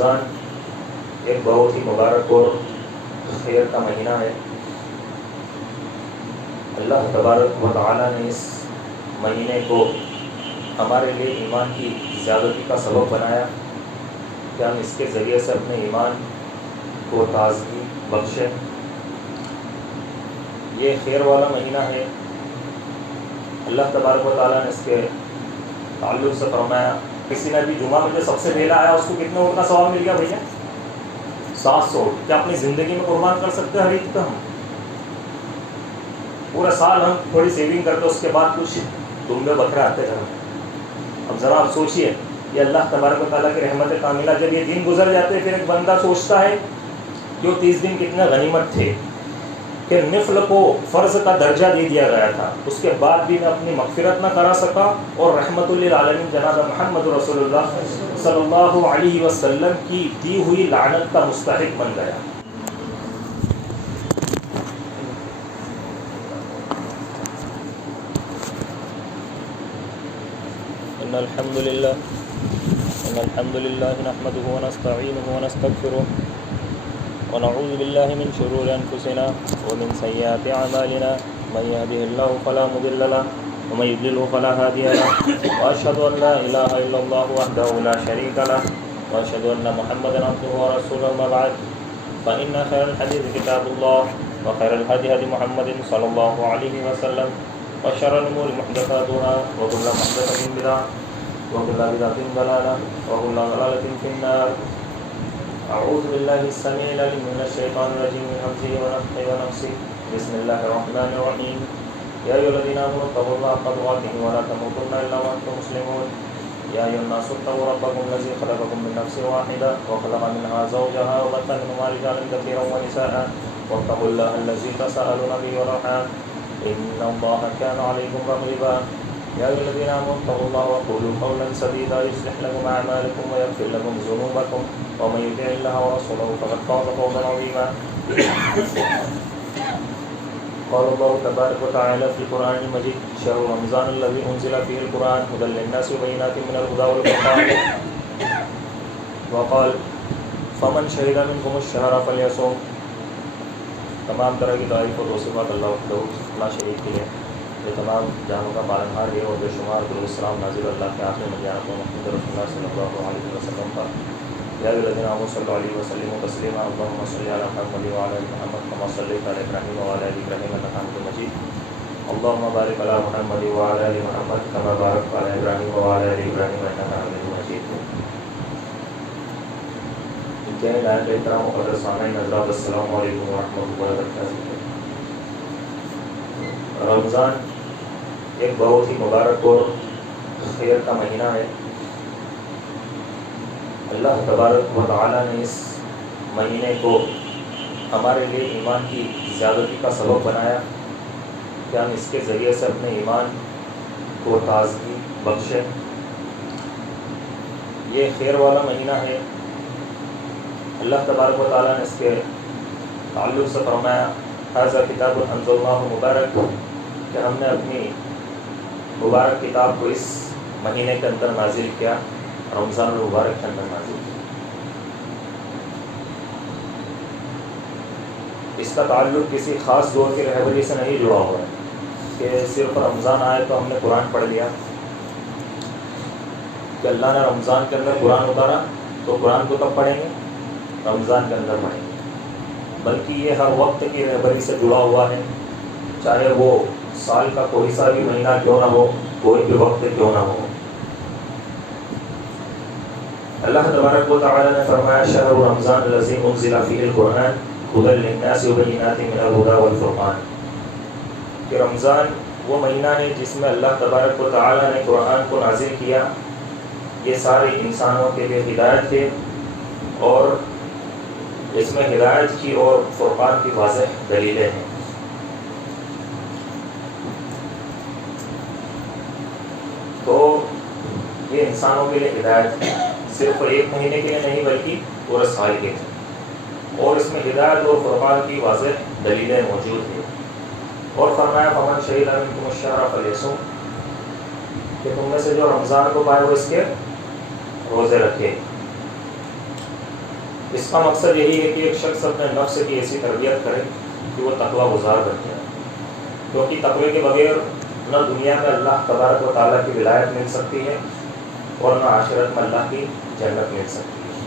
رمضان ایک بہت ہی مبارک اور خیر کا مہینہ ہے۔ اللہ تبارک و تعالیٰ نے اس مہینے کو ہمارے لیے ایمان کی زیادتی کا سبب بنایا کہ ہم اس کے ذریعے سے اپنے ایمان کو تازگی بخشیں۔ یہ خیر والا مہینہ ہے۔ اللہ تبارک و تعالیٰ نے اس کے تعلق سے فرمایا، کسی نے بھی جمعہ میں جو سب سے پہلا آیا اس کو کتنے اونٹ کا ثواب مل گیا بھیا؟ 700۔ کیا اپنی زندگی میں قربان کر سکتے ہیں ہر عید کا؟ ہم پورا سال ہم تھوڑی سیونگ کرتے، اس کے بعد کچھ دمبے بکرے آتے ہیں۔ اب ذرا آپ سوچئے، یہ اللہ تبارک و تعالیٰ کی رحمت کاملہ، جب یہ دن گزر جاتے ہیں پھر ایک بندہ سوچتا ہے کہ وہ 30 دن کتنے غنیمت تھے کہ نفل کو فرض کا درجہ دے دیا گیا تھا، اس کے بعد بھی میں اپنی مغفرت نہ کرا سکا اور رحمت للعالمین جناب محمد رسول اللہ صلی اللہ علیہ وسلم کی دی ہوئی لعنت کا مستحق بن گیا۔ ان الحمد للہ نحمده ونستعینه ونستغفره ونعوذ بالله من شرور انفسنا ومن سيئات اعمالنا، من يهده الله فلا مضل له ومن يضلل فلا هادي له، واشهد ان لا اله الا الله وحده لا شريك له، واشهد ان محمدا عبده ورسوله، ما بعد فان خير الحديث كتاب الله وخير الهدي هدي محمد صلى الله عليه وسلم، وشر الامور محدثاتها وكل محدثة بدعة وكل بدعة ضلالة وكل ضلالة في النار۔ اعوذ باللہ السمیع العلیم من الشیطان الرجیم من همزه ونفخه ونفثه، بسم اللہ الرحمن الرحیم، یا ایھا الذین آمنوا اتقوا اللہ حق تقاته ولا تموتن الا وانتم مسلمون، یا ایھا الناس اتقوا ربکم الذی خلقکم من نفس واحدة وخلق منها زوجها وبث منهما رجالا كثيرا ونساء واتقوا الله الذی تساءلون به والارحام ان اللہ کان علیکم رقیبا، یا ایھا الذین آمنوا اتقوا اللہ وقولوا قولا سدیدا یصلح لکم اعمالکم ویغفر لکم ذنوبکم ومن یطع اللہ ورسولہ فقد فاز فوزا عظیما۔ قال اللہ تبارک وتعالی فی القرآن المجید، شہر رمضان الذی انزل فیہ القرآن ھدی للناس وبینات من الھدی والفرقان، وقال فمن شہد منکم الشہر فلیصم۔ تمام طرح کی تعریف اور توصیفات اللہ وحدہ لا شریک کے لیے، جو تمام جانوں کا پالنہار ہے، اور بے شمار درود السلام نازل اللہ کے آخری مدیانت و محمد رسول اللہ صلی اللہ علیہ وسلم پر۔ یا ایھا الذین آمنوا صلوا علیہ وسلموا تسلیما، اللهم صل علی محمد وعلی آل محمد کما صلیت علی ابراہیم وعلی آل ابراہیم انک حمید مجید، اللهم بارک علی محمد وعلی آل محمد کما بارکت علی ابراہیم وعلی آل ابراہیم انک حمید مجید۔ انتہائی نائب احترام مقدر سامعین حضرات، السلام علیکم ورحمۃ اللہ وبرکاتہ۔ رمضان ایک بہت ہی مبارک اور خیر کا مہینہ ہے۔ اللہ تبارک و تعالیٰ نے اس مہینے کو ہمارے لیے ایمان کی زیادتی کا سبب بنایا کہ ہم اس کے ذریعے سے اپنے ایمان کو تازگی بخشیں۔ یہ خیر والا مہینہ ہے۔ اللہ تبارک و تعالیٰ نے اس کے تعلق سے فرمایا، ھذا کتاب انزلناہ مبارک، کہ ہم نے اپنی مبارک کتاب کو اس مہینے کے اندر نازل کیا، رمضان المبارک کے اندر نازل کیا۔ اس کا تعلق کسی خاص دور کی رہبری سے نہیں جڑا ہوا ہے کہ صرف رمضان آئے تو ہم نے قرآن پڑھ لیا، کہ اللہ نے رمضان کے اندر قرآن اتارا تو قرآن کو کب پڑھیں گے؟ رمضان کے اندر پڑھیں گے، بلکہ یہ ہر وقت کی رہبری سے جڑا ہوا ہے، چاہے وہ سال کا کوئی سا بھی مہینہ کیوں نہ ہو، کوئی بھی وقت کیوں نہ ہو۔ اللہ تبارک و تعالی نے فرمایا، شہر رمضان الذی انزل فیہ القرآن ھدی للناس وبینات من الھدی والفرقان، کہ رمضان وہ مہینہ ہے جس میں اللہ تبارک و تعالی نے قرآن کو نازل کیا، یہ سارے انسانوں کے لیے ہدایت ہے، اور اس میں ہدایت کی اور فرقان کی واضح دلیلیں ہیں۔ تو یہ انسانوں کے لیے ہدایت ہے، صرف ایک مہینے کے لیے نہیں بلکہ پورے سال کے لیے، اور اس میں ہدایت اور فرقان کی واضح دلیلیں موجود ہیں۔ اور فرمایا فمن شہد منکم الشہر فلیصم، کہ تم میں سے جو رمضان کو پائے وہ اس کے روزے رکھے۔ اس کا مقصد یہی ہے کہ ایک شخص اپنے نفس کی ایسی تربیت کرے کہ وہ تقویٰ گزار بن جائے، کیونکہ تقوی کے بغیر نہ دنیا میں اللہ تبارک و تعالیٰ کی ولایت مل سکتی ہے اور نہ آخرت میں اللہ کی جنت مل سکتی ہے۔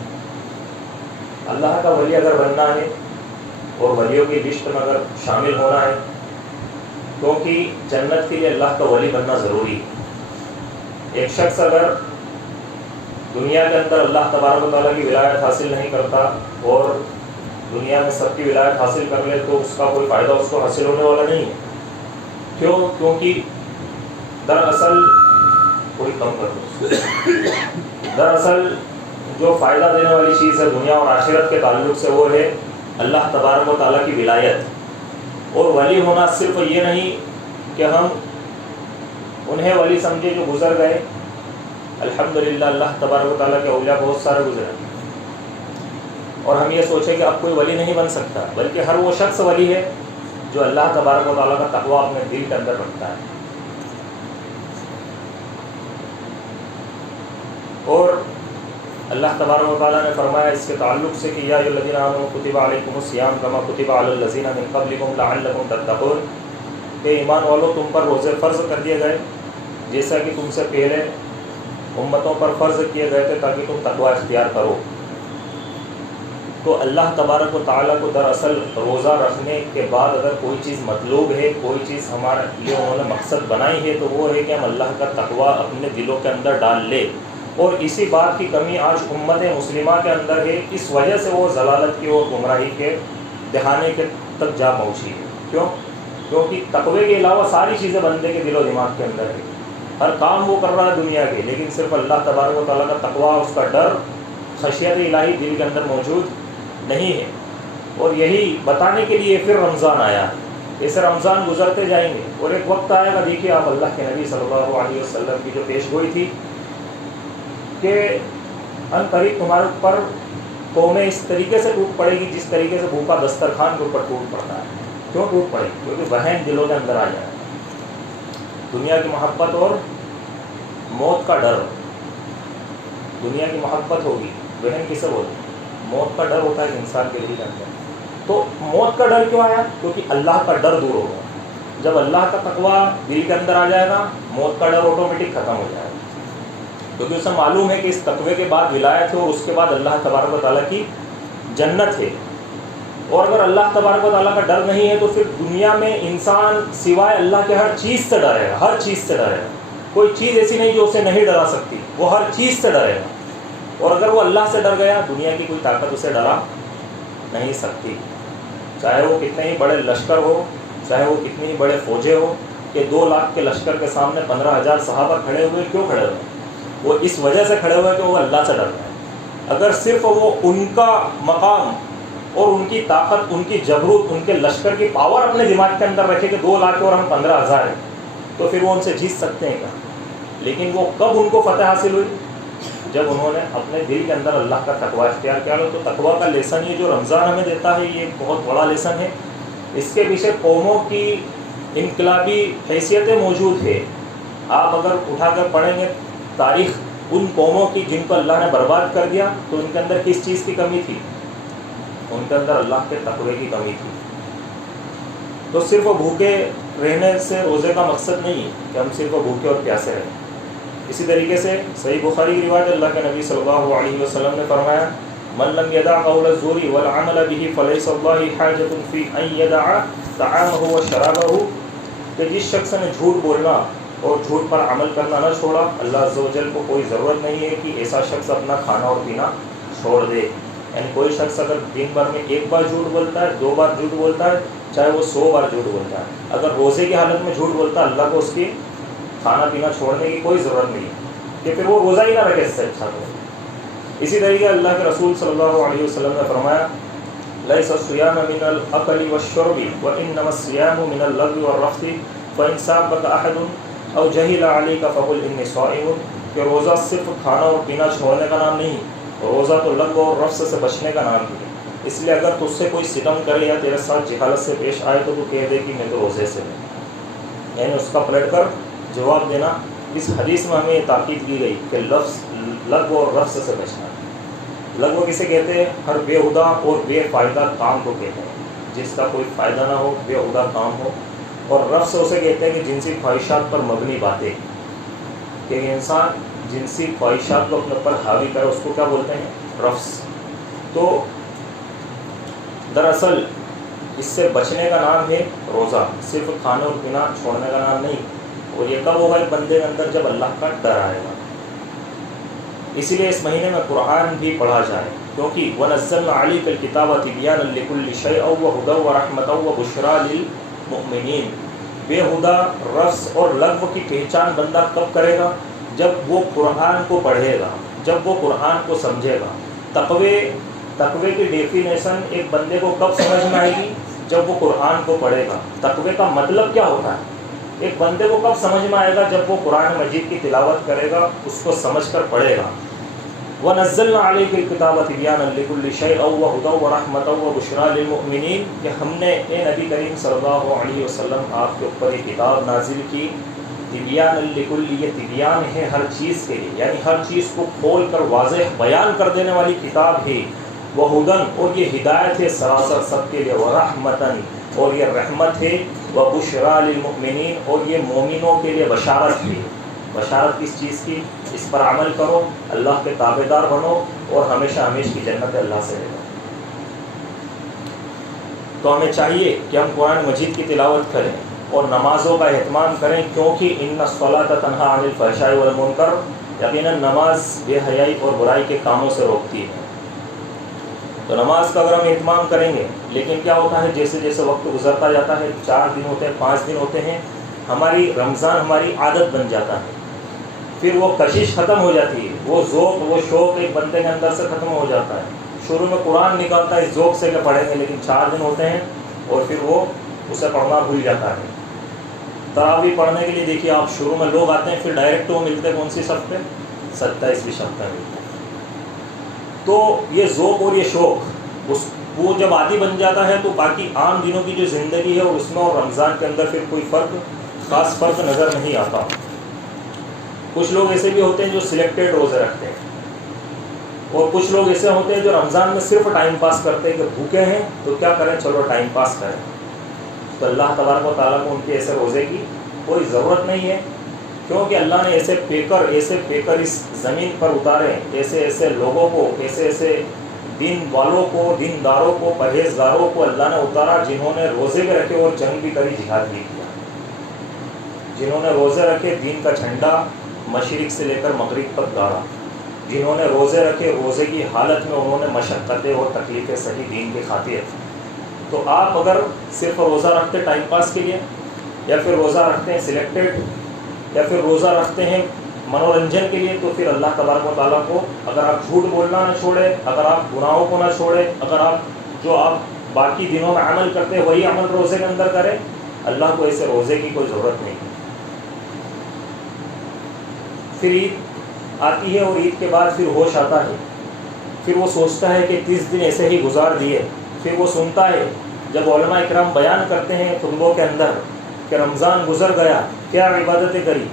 اللہ کا ولی اگر بننا ہے اور ولیوں کی لسٹ میں اگر شامل ہونا ہے، کیونکہ جنت کے لیے اللہ کا ولی بننا ضروری ہے۔ ایک شخص اگر دنیا کے اندر اللہ تبارک و تعالیٰ کی ولایت حاصل نہیں کرتا اور دنیا میں سب کی ولایت حاصل کر لے تو اس کا کوئی فائدہ اس کو حاصل ہونے والا نہیں ہے۔ کیونکہ دراصل کوئی کم کر دو دراصل جو فائدہ دینے والی چیز ہے دنیا اور آخرت کے تعلق سے وہ ہے اللہ تبارک و تعالیٰ کی ولایت۔ اور ولی ہونا صرف یہ نہیں کہ ہم انہیں ولی سمجھے جو گزر گئے، الحمدللہ اللہ تبارک و تعالیٰ کے اولیاء بہت سارے گزرے، اور ہم یہ سوچیں کہ اب کوئی ولی نہیں بن سکتا، بلکہ ہر وہ شخص ولی ہے جو اللہ تبارک و تعالیٰ کا تقویٰ اپنے دل کے اندر رکھتا ہے۔ اور اللہ تبارک و تعالیٰ نے فرمایا اس کے تعلق سے کہ یا ایھا الذین آمنوا کتب علیکم الصیام کما کتب علی الذین من قبلکم لعلکم تتقون، کہ ایمان والو تم پر روزے فرض کر دیے گئے جیسا کہ تم سے پہلے امتوں پر فرض کیے گئے تھے تاکہ تم تقویٰ اختیار کرو۔ تو اللہ تبارک و تعالیٰ کو دراصل روزہ رکھنے کے بعد اگر کوئی چیز مطلوب ہے، کوئی چیز ہمارے لیے انہوں نے مقصد بنائی ہے تو وہ ہے کہ ہم اللہ کا تقویٰ اپنے دلوں کے اندر ڈال لیں۔ اور اسی بات کی کمی آج امت مسلمہ کے اندر ہے، اس وجہ سے وہ ضلالت کی اور گمراہی کے دہانے کے تک جا پہنچی ہے۔ کیونکہ تقوی کے علاوہ ساری چیزیں بندے کے دل و دماغ کے اندر ہے، ہر کام وہ کر رہا ہے دنیا کے، لیکن صرف اللہ تبارک و تعالیٰ کا تقویٰ، اس کا ڈر، خشیت الہی دل کے اندر موجود نہیں ہے۔ اور یہی بتانے کے لیے پھر رمضان آیا ہے۔ ایسے رمضان گزرتے جائیں گے اور ایک وقت آئے گا، دیکھیے آپ اللہ کے نبی صلی اللہ علیہ وسلم کی جو پیش گوئی تھی کہ ان قریب تمہارے اوپر قومیں اس طریقے سے ٹوٹ پڑے گی جس طریقے سے بھوکا دسترخوان کے اوپر ٹوٹ پڑتا ہے۔ کیوں ٹوٹ پڑے گی؟ کیونکہ وہن دلوں کے اندر آ جائے، دنیا کی محبت اور موت کا ڈر۔ دنیا کی محبت ہوگی، وہن کسے بولتے؟ موت کا ڈر ہوتا ہے انسان کے دل کے اندر۔ تو موت کا ڈر کیوں آیا؟ کیونکہ اللہ کا ڈر دور ہوگا۔ جب اللہ کا تقویٰ دل کے اندر آ جائے گا، موت کا ڈر آٹومیٹک ختم ہو جائے گا، کیونکہ اسے معلوم ہے کہ اس تقوی کے بعد ولایت ہے اور اس کے بعد اللہ تبارک و تعالیٰ کی جنت ہے۔ اور اگر اللہ تبارک و تعالیٰ کا ڈر نہیں ہے تو پھر دنیا میں انسان سوائے اللہ کے ہر چیز سے ڈرے گا، ہر چیز سے ڈرے گا۔ کوئی چیز ایسی نہیں جو اسے نہیں ڈرا سکتی، وہ ہر چیز سے ڈرے گا۔ اور اگر وہ اللہ سے ڈر گیا، دنیا کی کوئی طاقت اسے ڈرا نہیں سکتی، چاہے وہ کتنے ہی بڑے لشکر ہو، چاہے وہ کتنی ہی بڑے فوجیں ہو، کہ 2 لاکھ کے لشکر کے سامنے 15,000 صحابہ کھڑے ہوئے، کیوں کھڑے ہوئے؟ وہ اس وجہ سے کھڑے ہوئے کہ وہ اللہ سے ڈر رہے ہیں۔ اگر صرف وہ ان کا مقام اور ان کی طاقت، ان کی جبروت، ان کے لشکر کی پاور اپنے دماغ کے اندر رکھے کہ 2 لاکھ اور ہم 15,000 ہیں، تو پھر وہ ان سے جیت سکتے ہیں کیا؟ لیکن وہ کب ان کو فتح حاصل ہوئی؟ جب انہوں نے اپنے دل کے اندر اللہ کا تقویٰ اختیار کیا۔ تو تقویٰ کا لیسن یہ جو رمضان ہمیں دیتا ہے، یہ ایک بہت بڑا لیسن ہے۔ اس کے پیچھے قوموں کی انقلابی حیثیتیں موجود ہے۔ آپ اگر اٹھا کر پڑھیں گے تاریخ ان قوموں کی جن کو اللہ نے برباد کر دیا، تو ان کے اندر کس چیز کی کمی تھی؟ ان کے اندر اللہ کے تقوی کی کمی تھی۔ تو صرف بھوکے رہنے سے روزے کا مقصد نہیں ہے کہ ہم صرف بھوکے اور پیاسے رہیں۔ اسی طریقے سے صحیح بخاری کی روایت، اللہ کے نبی صلی اللہ علیہ وسلم نے فرمایا من لم يدع قول الزور والعمل به فليس الله حاجة في ان يدع طعامه وشرابه، کہ جس شخص نے جھوٹ بولنا اور جھوٹ پر عمل کرنا نہ چھوڑا، اللہ عز و جل کو کوئی ضرورت نہیں ہے کہ ایسا شخص اپنا کھانا اور پینا چھوڑ دے۔ یعنی کوئی شخص اگر دن بھر میں 1 بار جھوٹ بولتا ہے، 2 بار جھوٹ بولتا ہے، چاہے وہ 100 بار جھوٹ بولتا ہے، اگر روزے کی حالت میں جھوٹ بولتا ہے، اللہ کو اس کی کھانا پینا چھوڑنے کی کوئی ضرورت نہیں ہے، کہ پھر وہ روزہ ہی نہ رکھے، اس سے اچھا تو۔ اسی طریقے اللہ کے رسول صلی اللہ علیہ وسلم نے فرمایا لیس الصیام من الاکل والشرب وانما الصیام من اللغو والرفث فان سابك احد او جہل علیک فقل انی صائم، کہ روزہ صرف کھانا اور پینا چھوڑنے کا نام نہیں، روزہ تو لغو اور رفث سے بچنے کا نام ہے۔ اس لیے اگر تجھ سے کوئی ستم کرے یا تیرے ساتھ جہالت سے پیش آئے تو کہہ دے کہ میں تو روزے سے ہوں، یعنی اس کا پلٹ کر جواب دینا۔ اس حدیث میں ہمیں یہ تاکید کی گئی کہ لغو اور رفث سے بچنا۔ لغو کسے کہتے ہیں؟ ہر بےہودہ اور بے فائدہ کام کو کہتے ہیں جس کا کوئی فائدہ نہ ہو، بےہودہ کام ہو. اور رفث اسے کہتے ہیں کہ جنسی خواہشات پر مبنی باتیں، کہ انسان جنسی خواہشات کو اپنے اوپر حاوی کرے، اس کو کیا بولتے ہیں؟ رفث. تو دراصل اس سے بچنے کا نام ہے روزہ، صرف کھانا اور پینا چھوڑنے کا نام نہیں. اور یہ کب ہوگا ایک بندے کے اندر؟ جب اللہ کا ڈر آئے گا. اسی لیے اس مہینے میں قرآن بھی پڑھا جائے، کیونکہ وَنَزَّلْنَا عَلَيْكَ الْكِتَابَ تِبْيَانًا لِكُلِّ شَيْءٍ وَهُدًى وَرَحْمَةً وَبُشْرَىٰ لِلْمُؤْمِنِينَ. بےہودہ رفث اور لغو کی پہچان بندہ کب کرے گا؟ جب وہ قرآن کو پڑھے گا، جب وہ قرآن کو سمجھے گا. تقوی کی ڈیفینیشن ایک بندے کو کب سمجھ میں آئے گی؟ جب وہ قرآن کو پڑھے گا. تقوی کا مطلب کیا ہوتا ہے ایک بندے کو کب سمجھ میں آئے گا؟ جب وہ قرآن مجید کی تلاوت کرے گا، اس کو سمجھ کر پڑھے گا. وَنَزَّلْنَا عَلَيْكَ الْكِتَابَ تِبْيَانًا لِكُلِّ شَيْءٍ وَهُدًى وَرَحْمَةً وَبُشْرَىٰ لِلْمُؤْمِنِينَ، کہ ہم نے اے نبی کریم صلی اللہ علیہ وسلم آپ کے اوپر یہ کتاب نازل کی. تبیان لکل، یہ تبیان ہے ہر چیز کے لیے، یعنی ہر چیز کو کھول کر واضح بیان کر دینے والی کتاب ہے. وہدن، اور یہ ہدایت ہے سراسر سب کے لیے. ورحمتن، اور یہ رحمت ہے. وبشریٰ للمؤمنین، اور یہ مومنوں کے لیے بشارت ہے. بشارت کس چیز کی؟ اس پر عمل کرو، اللہ کے تابع دار بنو، اور ہمیشہ ہمیش کی جنت اللہ سے لے لو. تو ہمیں چاہیے کہ ہم قرآن مجید کی تلاوت کریں اور نمازوں کا اہتمام کریں، کیونکہ ان الصلاۃ تنہی عن الفحشاء والمنکر، یقیناً نماز بے حیائی اور برائی کے کاموں سے روکتی ہے. تو نماز کا اگر ہم اہتمام کریں گے، لیکن کیا ہوتا ہے جیسے جیسے وقت گزرتا جاتا ہے، 4 دن ہوتے ہیں، 5 دن ہوتے ہیں، ہماری رمضان ہماری عادت بن جاتا ہے. پھر وہ کشش ختم ہو جاتی ہے، وہ ذوق وہ شوق ایک بندے کے اندر سے ختم ہو جاتا ہے. شروع میں قرآن نکالتا ہے ذوق سے کہ پڑھیں گے، لیکن 4 دن ہوتے ہیں اور پھر وہ اسے پڑھنا بھول جاتا ہے. تراویح پڑھنے کے لیے دیکھیے آپ، شروع میں لوگ آتے ہیں، پھر ڈائریکٹ وہ ملتے ہیں کون سی شب پہ؟ 27ویں شب پہ ملتے ہیں. تو یہ ذوق اور یہ شوق وہ جب عادی بن جاتا ہے، تو باقی عام دنوں کی جو زندگی ہے اس میں اور رمضان کے اندر پھر کوئی خاص فرق نظر نہیں آتا. کچھ لوگ ایسے بھی ہوتے ہیں جو سلیکٹڈ روزے رکھتے ہیں، اور کچھ لوگ ایسے ہوتے ہیں جو رمضان میں صرف ٹائم پاس کرتے ہیں کہ بھوکے ہیں تو کیا کریں، چلو ٹائم پاس کریں. تو اللہ تبارک و تعالیٰ کو ان کے ایسے روزے کی کوئی ضرورت نہیں ہے، کیونکہ اللہ نے ایسے پیکر اس زمین پر اتارے، ایسے لوگوں کو، ایسے دین والوں کو، دینداروں کو، پرہیزگاروں کو اللہ نے اتارا، جنہوں نے روزے بھی رکھے اور جنگ بھی کری، جہاد بھی کیا. جنہوں نے روزے رکھے، دین کا جھنڈا مشرق سے لے کر مغرب تک گاڑا. جنہوں نے روزے رکھے، روزے کی حالت میں انہوں نے مشقتیں اور تکلیفیں سہی دین کی خاطر. تو آپ اگر صرف روزہ رکھتے ٹائم پاس کے لیے، یا پھر روزہ رکھتے ہیں سلیکٹڈ، یا پھر روزہ رکھتے ہیں منورنجن کے لیے، تو پھر اللہ تبارک و تعالیٰ کو اگر آپ جھوٹ بولنا نہ چھوڑے، اگر آپ گناہوں کو نہ چھوڑے، اگر آپ باقی دنوں میں عمل کرتے ہیں وہی عمل روزے کے اندر کریں، اللہ کو ایسے روزے کی کوئی ضرورت نہیں. پھر عید آتی ہے، اور عید کے بعد پھر ہوش آتا ہے، پھر وہ سوچتا ہے کہ 30 دن ایسے ہی گزار دیے. پھر وہ سنتا ہے جب علماء اکرام بیان کرتے ہیں خطبوں کے اندر کہ رمضان گزر گیا، کیا عبادتیں کری،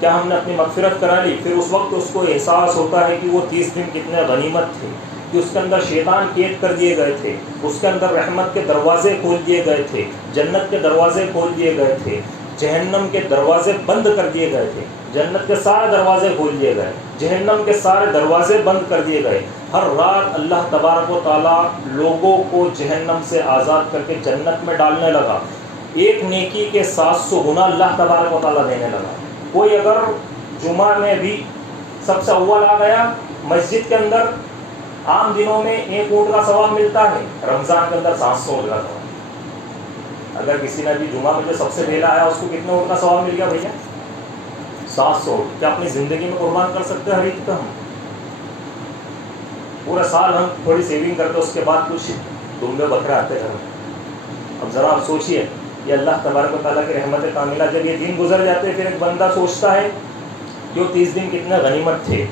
کیا ہم نے اپنی مغفرت کرا لی. پھر اس وقت اس کو احساس ہوتا ہے کہ وہ 30 دن کتنے غنیمت تھے، کہ اس کے اندر شیطان قید کر دیے گئے تھے، اس کے اندر رحمت کے دروازے کھول دیے گئے تھے، جنت کے دروازے کھول دیے گئے تھے، جہنم کے دروازے بند کر دیے گئے تھے. جنت کے سارے دروازے کھول دیے گئے، جہنم کے سارے دروازے بند کر دیے گئے. ہر رات اللہ تبارک و تعالیٰ لوگوں کو جہنم سے آزاد کر کے جنت میں ڈالنے لگا. ایک نیکی کے 700 گنا اللہ تبارک و تعالیٰ دینے لگا. کوئی اگر جمعہ میں بھی سب سے اول آ گیا مسجد کے اندر، عام دنوں میں 1 اونٹ کا ثواب ملتا ہے، رمضان کے اندر 700 اونٹ کا ثواب. اگر کسی نے بھی جمعہ میں جو سب سے پہلا آیا اس کو کتنے اونٹ کا ثواب مل گیا بھیا؟ 700. کیا اپنی زندگی میں قربان کر سکتے ہیں ہر عید کا؟ ہم پورا سال ہم تھوڑی سیونگ کرتے، اس کے بعد کچھ دمبے بکرے آتے گھر میں. اب ذرا آپ سوچئے، یہ اللہ تبارک و تعالیٰ کی رحمت کاملہ، جب یہ دن گزر جاتے پھر ایک بندہ سوچتا ہے کہ وہ 30 دن کتنے غنیمت تھے،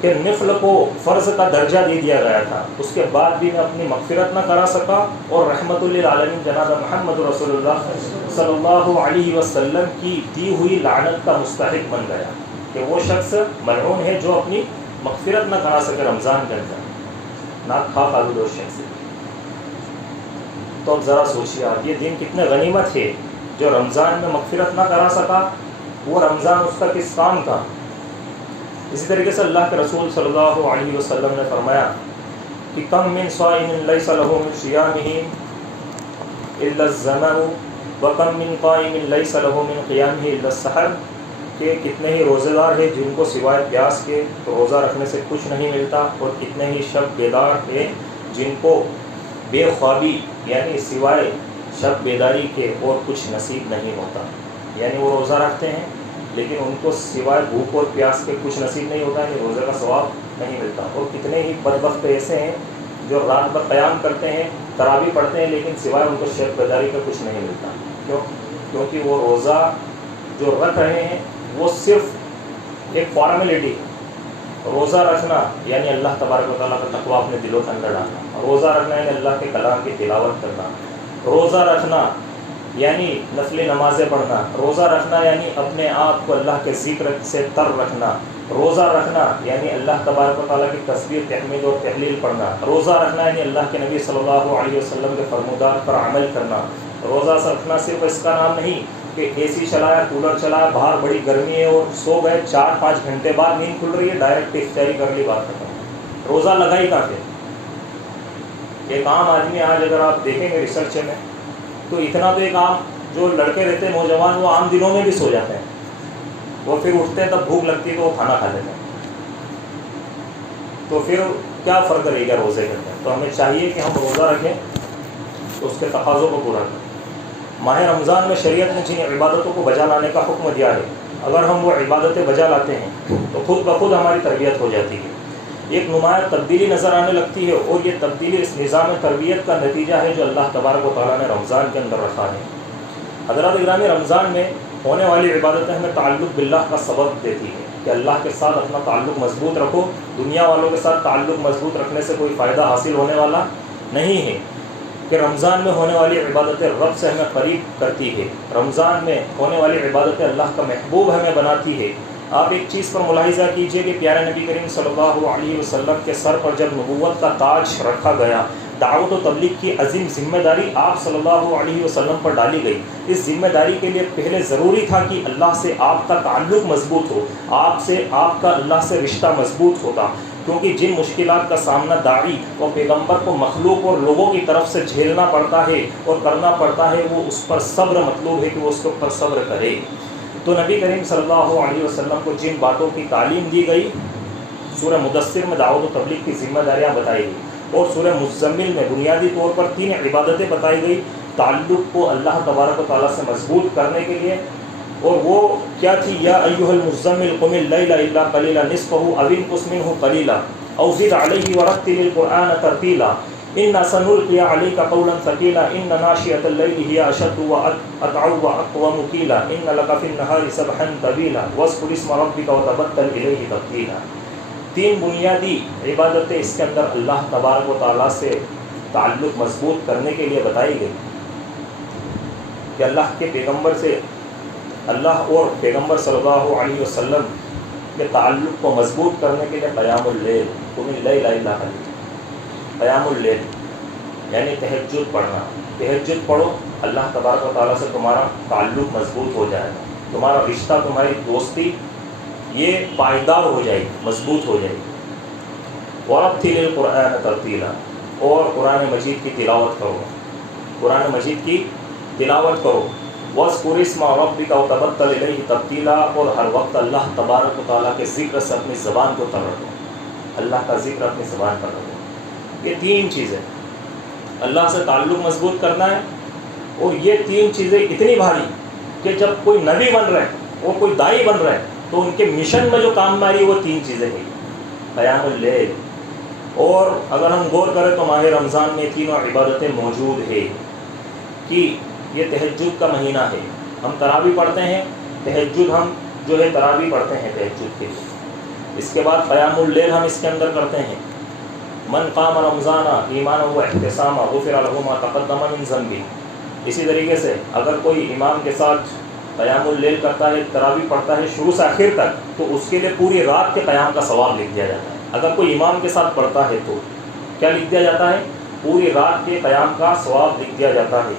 کہ نفل کو فرض کا درجہ دے دیا گیا تھا، اس کے بعد بھی میں اپنی مغفرت نہ کرا سکا، اور رحمت للعالمین جناب محمد رسول اللہ صلی اللہ علیہ وسلم کی دی ہوئی لعنت کا مستحق بن گیا، کہ وہ شخص ملعون ہے جو اپنی مغفرت نہ کرا سکے رمضان کے اندر. ناک کھا آلودوش شخص. تو اب ذرا سوچیے آپ، یہ دن کتنے غنیمت ہے. جو رمضان میں مغفرت نہ کرا سکا وہ رمضان اس کا کس کام کا. اسی طریقے سے اللہ کے رسول صلی اللہ علیہ وسلم نے فرمایا کہ کم من صائم لیس له من صیامہ الا الظمأ وکم من قائم لیس له من قیامہ الا السحر، کہ کتنے ہی روزے دار ہیں جن کو سوائے پیاس کے روزہ رکھنے سے کچھ نہیں ملتا، اور کتنے ہی شب بیدار ہیں جن کو بے خوابی یعنی سوائے شب بیداری کے اور کچھ نصیب نہیں ہوتا. یعنی وہ روزہ رکھتے ہیں لیکن ان کو سوائے بھوک اور پیاس کے کچھ نصیب نہیں ہوتا، یعنی روزے کا ثواب نہیں ملتا. اور کتنے ہی بدبخت ایسے ہیں جو رات بھر قیام کرتے ہیں، تراویح پڑھتے ہیں، لیکن سوائے ان کو شب بیداری کا کچھ نہیں ملتا. کیوں؟ کیونکہ وہ روزہ جو رکھ رہے ہیں وہ صرف ایک فارمیلٹی. روزہ رکھنا یعنی اللہ تبارک و تعالیٰ کا تقویٰ اپنے دلوں کے اندر ڈالنا. روزہ رکھنا یعنی اللہ کے کلام کی تلاوت کرنا. روزہ رکھنا یعنی نفلی نمازیں پڑھنا. روزہ رکھنا یعنی اپنے آپ کو اللہ کے ذکر سے تر رکھنا. روزہ رکھنا یعنی اللہ تبارک و تعالیٰ کی تسبیح، تحمید اور تحلیل پڑھنا. روزہ رکھنا یعنی اللہ کے نبی صلی اللہ علیہ وسلم کے فرمودات پر عمل کرنا. روزہ رکھنا صرف اس کا نام نہیں کہ اے سی چلایا، کولر چلایا، باہر بڑی گرمی ہے اور سو گئے، 4-5 گھنٹے بعد نیند کھل رہی ہے، ڈائریکٹ افطاری کر لی، بات ختم. روزہ لگا ہی کہاں پہ؟ ایک عام آدمی آج اگر آپ دیکھیں گے ریسرچ میں تو اتنا تو ایک عام جو لڑکے رہتے ہیں نوجوان وہ عام دنوں میں بھی سو جاتے ہیں. وہ پھر اٹھتے ہیں تب بھوک لگتی ہے تو وہ کھانا کھا لیتے ہیں. تو پھر کیا فرق رہے گا روزے کے اندر؟ تو ہمیں چاہیے کہ ہم روزہ رکھیں تو اس کے تقاضوں کو پورا کریں. ماہ رمضان میں شریعت نے جن عبادتوں کو بجا لانے کا حکم دیا ہے، اگر ہم وہ عبادتیں بجا لاتے ہیں تو خود بخود ہماری تربیت ہو جاتی ہے. ایک نمایاں تبدیلی نظر آنے لگتی ہے، اور یہ تبدیلی اس نظام تربیت کا نتیجہ ہے جو اللہ تبارک و تعالیٰ نے رمضان کے اندر رکھا ہے. حضرات گرامی، رمضان میں ہونے والی عبادتیں ہمیں تعلق باللہ کا سبب دیتی ہے کہ اللہ کے ساتھ اپنا تعلق مضبوط رکھو. دنیا والوں کے ساتھ تعلق مضبوط رکھنے سے کوئی فائدہ حاصل ہونے والا نہیں ہے. کہ رمضان میں ہونے والی عبادتیں رب سے ہمیں قریب کرتی ہے. رمضان میں ہونے والی عبادتیں اللہ کا محبوب ہمیں بناتی ہے. آپ ایک چیز پر ملاحظہ کیجئے کہ پیارے نبی کریم صلی اللہ علیہ وسلم کے سر پر جب نبوت کا تاج رکھا گیا، دعوت و تبلیغ کی عظیم ذمہ داری آپ صلی اللہ علیہ وسلم پر ڈالی گئی. اس ذمہ داری کے لیے پہلے ضروری تھا کہ اللہ سے آپ کا تعلق مضبوط ہو، آپ کا اللہ سے رشتہ مضبوط ہوتا. کیونکہ جن مشکلات کا سامنا داعی اور پیغمبر کو مخلوق اور لوگوں کی طرف سے جھیلنا پڑتا ہے اور کرنا پڑتا ہے، وہ اس پر صبر مطلوب ہے کہ وہ اس کے اوپر صبر کرے. تو نبی کریم صلی اللہ علیہ وسلم کو جن باتوں کی تعلیم دی گئی، سورہ مدثر میں دعوت و تبلیغ کی ذمہ داریاں بتائی گئی، اور سورہ مزمل میں بنیادی طور پر 3 عبادتیں بتائی گئی تعلق کو اللہ تبارک و تعالیٰ سے مضبوط کرنے کے لیے. اور وہ کیا تھی؟ یا ایھا المزمل قم اللیل الا قلیلا نصفہ او انقص منہ قلیلا او زد علیہ ورتل القرآن ترتیلا انا سنلقی علیک قولا ثقیلا ان ناشئۃ اللیل ہی اشد واطعم واقوم قیلا ان لک فی النہار سبحا طویلا واذکر اسم ربک وتبتل الیہ تبتیلا. 3 بنیادی عبادتیں اس کے اندر اللہ تبارک و تعالیٰ سے تعلق مضبوط کرنے کے لیے بتائی گئی کہ اللہ کے پیغمبر سے، اللہ اور پیغمبر صلی اللہ علیہ وسلم کے تعلق کو مضبوط کرنے کے لیے قیام اللیل، قم اللیل الا قلیلا، قیام اللیل یعنی تہجد پڑھنا. تہجد پڑھو، اللہ تبارک و تعالیٰ سے تمہارا تعلق مضبوط ہو جائے گا، تمہارا رشتہ، تمہاری دوستی یہ پائیدار ہو جائے گی، مضبوط ہو جائے گی. ورتل القرآن ترتیلا، اور قرآن مجید کی تلاوت کرو، قرآن مجید کی تلاوت کرو. واذکر اسم ربک وتبتل الیہ تبتیلا، اور ہر وقت اللہ تبارک و تعالیٰ کے ذکر سے اپنی زبان کو تر رکھو، اللہ کا ذکر اپنی زبان پر رکھو. یہ 3 چیزیں، اللہ سے تعلق مضبوط کرنا ہے، اور یہ 3 چیزیں اتنی بھاری کہ جب کوئی نبی بن رہے ہیں اور کوئی دائی بن رہے ہیں تو ان کے مشن میں جو کام میں آ رہی ہے وہ 3 چیزیں ہیں، قیام اللیل. اور اگر ہم غور کریں تو ماہ رمضان میں تینوں عبادتیں موجود ہیں کہ یہ تہجد کا مہینہ ہے، ہم تراویح پڑھتے ہیں، تہجد ہم جو ہے تراویح پڑھتے ہیں تہجد کے لیے. اس کے بعد قیام اللیل ہم اس کے اندر کرتے ہیں. من قام رمضان ایمانا واحتسابا غفر له ما تقدم من ذنبه. اسی طریقے سے اگر کوئی امام کے ساتھ قیام اللیل کرتا ہے، تراویح پڑھتا ہے شروع سے آخر تک، تو اس کے لیے پوری رات کے قیام کا ثواب لکھ دیا جاتا ہے. اگر کوئی امام کے ساتھ پڑھتا ہے تو کیا لکھ دیا جاتا ہے؟ پوری رات کے قیام کا ثواب لکھ دیا جاتا ہے۔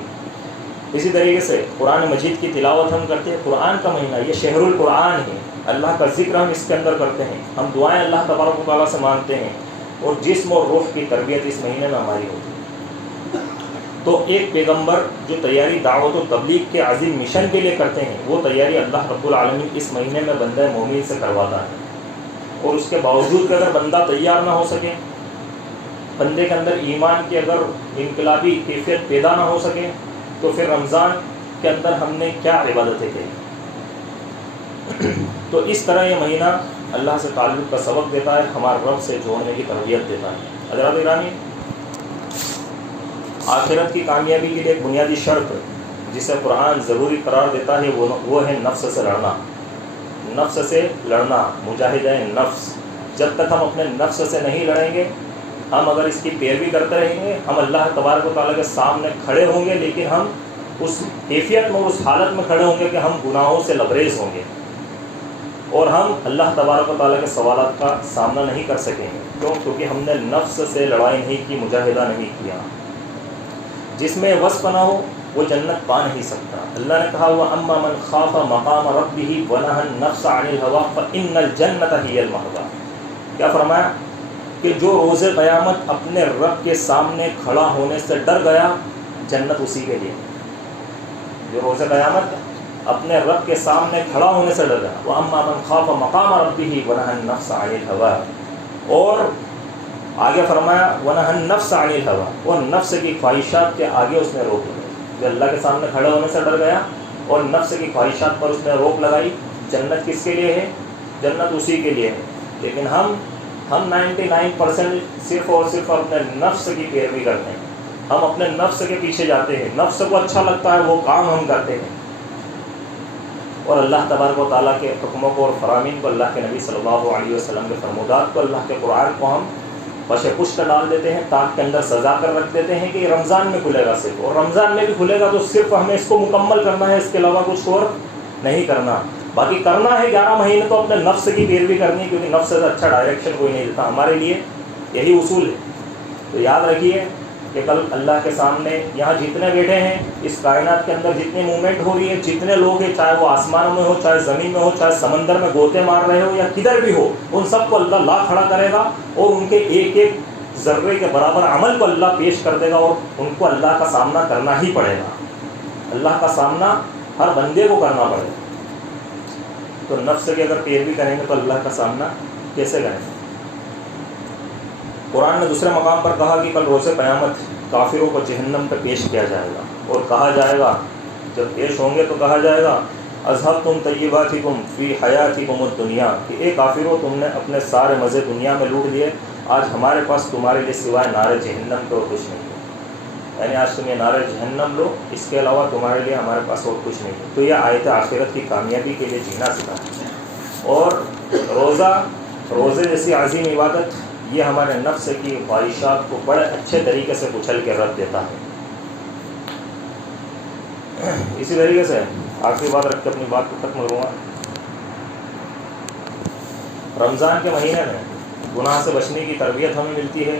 اسی طریقے سے قرآن مجید کی تلاوت ہم کرتے ہیں، قرآن کا مہینہ یہ شہر القرآن ہے، اللہ کا ذکر ہم اس کے اندر کرتے ہیں، ہم دعائیں اللہ تبارک و تعالیٰ سے مانگتے ہیں، اور جسم اور روح کی تربیت اس مہینے میں ہماری ہوتی ہے۔ تو ایک پیغمبر جو تیاری دعوت و تبلیغ کے عظیم مشن کے لیے کرتے ہیں، وہ تیاری اللہ رب العالمین اس مہینے میں بندہ مومن سے کرواتا ہے۔ اور اس کے باوجود کہ اگر بندہ تیار نہ ہو سکے، بندے کے اندر ایمان کی اگر انقلابی کیفیت پیدا نہ ہو سکے، تو پھر رمضان کے اندر ہم نے کیا عبادتیں کی؟ تو اس طرح یہ مہینہ اللہ سے تعلق کا سبق دیتا ہے، ہمارے رب سے جوڑنے کی تربیت دیتا ہے۔ حضرات گرامی، آخرت کی کامیابی کے لیے ایک بنیادی شرط جسے قرآن ضروری قرار دیتا ہے وہ ہے نفس سے لڑنا۔ نفس سے لڑنا، مجاہدہ نفس۔ جب تک ہم اپنے نفس سے نہیں لڑیں گے، ہم اگر اس کی پیروی کرتے رہیں گے، ہم اللہ تبارک و تعالیٰ کے سامنے کھڑے ہوں گے، لیکن ہم اس کیفیت میں، اس حالت میں کھڑے ہوں گے کہ ہم گناہوں سے لبریز ہوں گے، اور ہم اللہ تبارک و تعالیٰ کے سوالات کا سامنا نہیں کر سکیں گے۔ کیوں؟ کیونکہ ہم نے نفس سے لڑائی نہیں کی، مجاہدہ نہیں کیا۔ جس میں وصف نہ ہو وہ جنت پا نہیں سکتا۔ اللہ نے کہا وَأَمَّا مَنْ خَافَ مَقَامَ رَبِّهِ وَنَهَى النَّفْسَ عَنِ الْهَوَىٰ فَإِنَّ الْجَنَّةَ هِيَ الْمَأْوَىٰ۔ کیا فرمایا؟ کہ جو روز قیامت اپنے رب کے سامنے کھڑا ہونے سے ڈر گیا، جنت اسی کے لیے۔ جو روز قیامت اپنے رب کے سامنے کھڑا ہونے سے ڈر گیا، وَأَمَّا مَنْ خَافَ مَقَامَ رَبِّهِ وَنَهَى النَّفْسَ عَنِ الْهَوَىٰ، اور آگے فرمایا وَنَهَى النَّفْسَ عَنِ الْهَوَىٰ، اور نفس کی خواہشات کے آگے اس نے روک لگائی۔ جو اللہ کے سامنے کھڑے ہونے سے ڈر گیا اور نفس کی خواہشات پر اس نے روک لگائی، جنت کس کے لیے ہے؟ جنت اسی کے لیے ہے۔ لیکن ہم 99% صرف اور صرف اپنے نفس کی پیروی کرتے ہیں، ہم اپنے نفس کے پیچھے جاتے ہیں، نفس کو اچھا لگتا ہے وہ کام ہم کرتے ہیں، اور اللہ تبارک و تعالیٰ کے حکموں کو اور فرامین کو، اللہ کے نبی صلی اللہ علیہ وسلم کے فرمودات کو، اللہ کے قرآن کو ہم پش پشت ڈال دیتے ہیں، تاک کے اندر سزا کر رکھ دیتے ہیں کہ یہ رمضان میں کھلے گا صرف، اور رمضان میں بھی کھلے گا تو صرف ہمیں اس کو مکمل کرنا ہے، اس کے علاوہ کچھ اور نہیں کرنا۔ باقی کرنا ہے 11 مہینے تو اپنے نفس کی پیروی کرنی، کیونکہ نفس سے اچھا ڈائریکشن کوئی نہیں دیتا ہمارے لیے، یہی اصول ہے۔ تو یاد رکھیے کہ کل اللہ کے سامنے یہاں جتنے بیٹھے ہیں، اس کائنات کے اندر جتنی موومنٹ ہو رہی ہے، جتنے لوگ ہیں، چاہے وہ آسمانوں میں ہو، چاہے زمین میں ہو، چاہے سمندر میں گوتے مار رہے ہو، یا کدھر بھی ہو، ان سب کو اللہ لا کھڑا کرے گا، اور ان کے ایک ایک ذرے کے برابر عمل کو اللہ پیش کر دے گا، اور ان کو اللہ کا سامنا کرنا ہی پڑے گا۔ اللہ کا سامنا ہر بندے کو کرنا پڑے گا۔ تو نفس کی اگر پیروی کریں گے تو اللہ کا سامنا کیسے کریں گے؟ قرآن نے دوسرے مقام پر کہا کہ کل روز قیامت کافروں کو جہنم پہ پیش کیا جائے گا، اور کہا جائے گا، جب پیش ہوں گے تو کہا جائے گا اذھبتم طیباتکم فی حیاتکم الدنیا، کہ اے کافروں تم نے اپنے سارے مزے دنیا میں لوٹ لیے، آج ہمارے پاس تمہارے لیے سوائے نار جہنم کے اور کچھ نہیں ہے۔ یعنی آج تم یہ نار جہنم لو، اس کے علاوہ تمہارے لیے ہمارے پاس اور کچھ نہیں ہے۔ تو یہ آیت آخرت کی کامیابی کے لیے جینا سکھاتی ہے۔ اور روزے جیسی عظیم عبادت یہ ہمارے نفس کی خواہشات کو بڑے اچھے طریقے سے کچل کے رکھ دیتا ہے۔ اسی طریقے سے آخری بات رکھ کے اپنی بات کو ختم کروں گا۔ رمضان کے مہینے میں گناہ سے بچنے کی تربیت ہمیں ملتی ہے،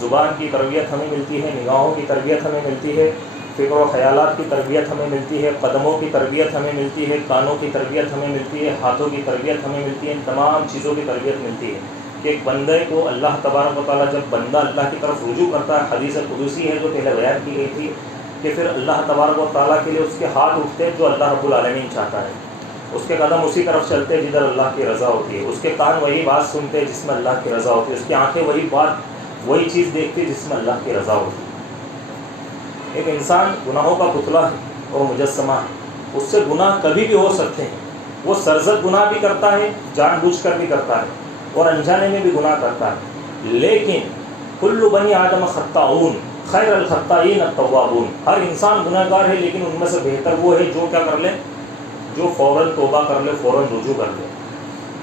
زبان کی تربیت ہمیں ملتی ہے، نگاہوں کی تربیت ہمیں ملتی ہے، فکر و خیالات کی تربیت ہمیں ملتی ہے، قدموں کی تربیت ہمیں ملتی ہے، کانوں کی تربیت ہمیں ملتی ہے، ہاتھوں کی تربیت ہمیں ملتی ہے، ان تمام چیزوں کی تربیت ملتی ہے کہ ایک بندے کو اللہ تبارک و تعالیٰ، جب بندہ اللہ کی طرف رجوع کرتا ہے، حدیث قدسی ہے جو پہلے بیان کی گئی تھی کہ پھر اللہ تبارک و تعالیٰ کے لیے اس کے ہاتھ اٹھتے ہیں جو اللہ رب العالمین چاہتا ہے، اس کے قدم اسی طرف چلتے ہیں جدھر اللہ کی رضا ہوتی ہے، اس کے کان وہی بات سنتے ہیں جس میں اللہ کی رضا ہوتی ہے، اس کی آنکھیں وہی چیز دیکھتی ہے جس میں اللہ کی رضا ہوتی ہے۔ ایک انسان گناہوں کا پتلا ہے اور مجسمہ ہے، اس سے گناہ کبھی بھی ہو سکتے ہیں، وہ سرزد گناہ بھی کرتا ہے، جان بوجھ کر بھی کرتا ہے، اور انجانے میں بھی گناہ کرتا ہے، لیکن کل بنی آدم خطاؤن خیر الخطائین التوابون، ہر انسان گناہ گار ہے، لیکن ان میں سے بہتر وہ ہے جو کیا کر لے، جو فوراً توبہ کر لے، فوراً رجوع کر لے۔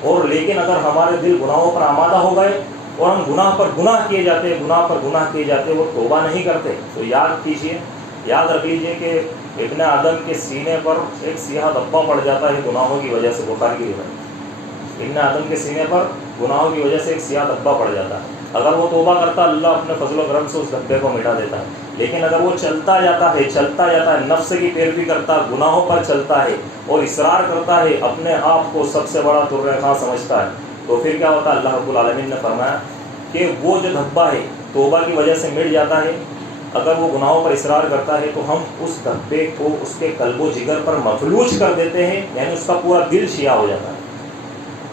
اور لیکن اگر ہمارے دل گناہوں پر آمادہ ہو گئے اور ہم گناہ پر گناہ کیے جاتے، گناہ پر گناہ کیے جاتے، وہ توبہ نہیں کرتے، تو یاد رکھ لیجئے کہ ابن آدم کے سینے پر ایک سیاہ دھبا پڑ جاتا ہے گناہوں کی وجہ سے، بخاری کی روایت، ابن آدم کے سینے پر گناہوں کی وجہ سے ایک سیاہ دھبا پڑ جاتا ہے، اگر وہ توبہ کرتا اللہ اپنے فضل و کرم سے اس دھبے کو مٹا دیتا ہے. لیکن اگر وہ چلتا جاتا ہے نفس کی پیروی کرتا، گناہوں پر چلتا ہے اور اصرار کرتا ہے، اپنے آپ کو سب سے بڑا ترہ خواں سمجھتا ہے، تو پھر کیا ہوتا ہے؟ اللہ رب العالمین نے فرمایا کہ وہ جو دھبا ہے توبہ کی وجہ سے مٹ جاتا ہے. اگر وہ گناہوں پر اصرار کرتا ہے تو ہم اس دھبے کو اس کے قلب و جگر پر مفلوج کر دیتے ہیں، یعنی اس کا پورا دل شیعہ ہو جاتا ہے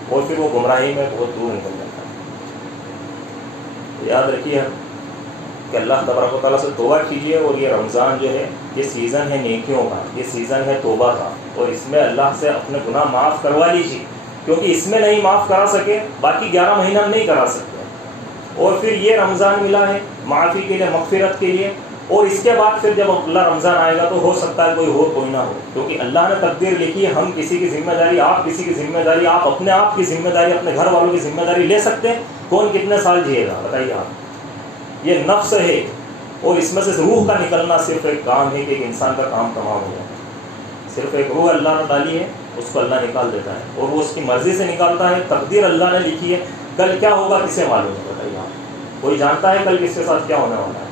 اور پھر وہ گمراہی میں بہت دور نکل جاتا ہے. یاد رکھیے کہ اللہ تبارک و تعالیٰ سے توبہ کیجیے. اور یہ رمضان جو ہے یہ سیزن ہے نیکیوں کا، یہ سیزن ہے توبہ کا، اور اس میں اللہ سے اپنے گناہ معاف کروا لیجیے، کیونکہ اس میں نہیں معاف کرا سکے باقی 11 مہینہ ہم نہیں کرا سکتے. اور پھر یہ رمضان ملا ہے معافی کے لیے، مغفرت کے لیے، اور اس کے بعد پھر جب اللہ رمضان آئے گا تو ہو سکتا ہے کوئی نہ ہو، کیونکہ اللہ نے تقدیر لکھی ہے. ہم کسی کی ذمہ داری، آپ کسی کی ذمہ داری، آپ اپنے آپ کی ذمہ داری، اپنے گھر والوں کی ذمہ داری لے سکتے ہیں. کون کتنے سال جیے گا بتائیے آپ؟ یہ نفس ہے، اور اس میں سے روح کا نکلنا صرف ایک کام ہے کہ ایک انسان کا کام تمام ہو جائے. صرف ایک روح اللہ نے ڈالی ہے، اس کو اللہ نکال دیتا ہے، اور وہ اس کی مرضی سے نکالتا ہے. تقدیر اللہ نے لکھی ہے. کل کیا ہوگا کسے معلوم ہے بتائیے آپ؟ کوئی جانتا ہے کل کس کے ساتھ کیا ہونے والا ہے؟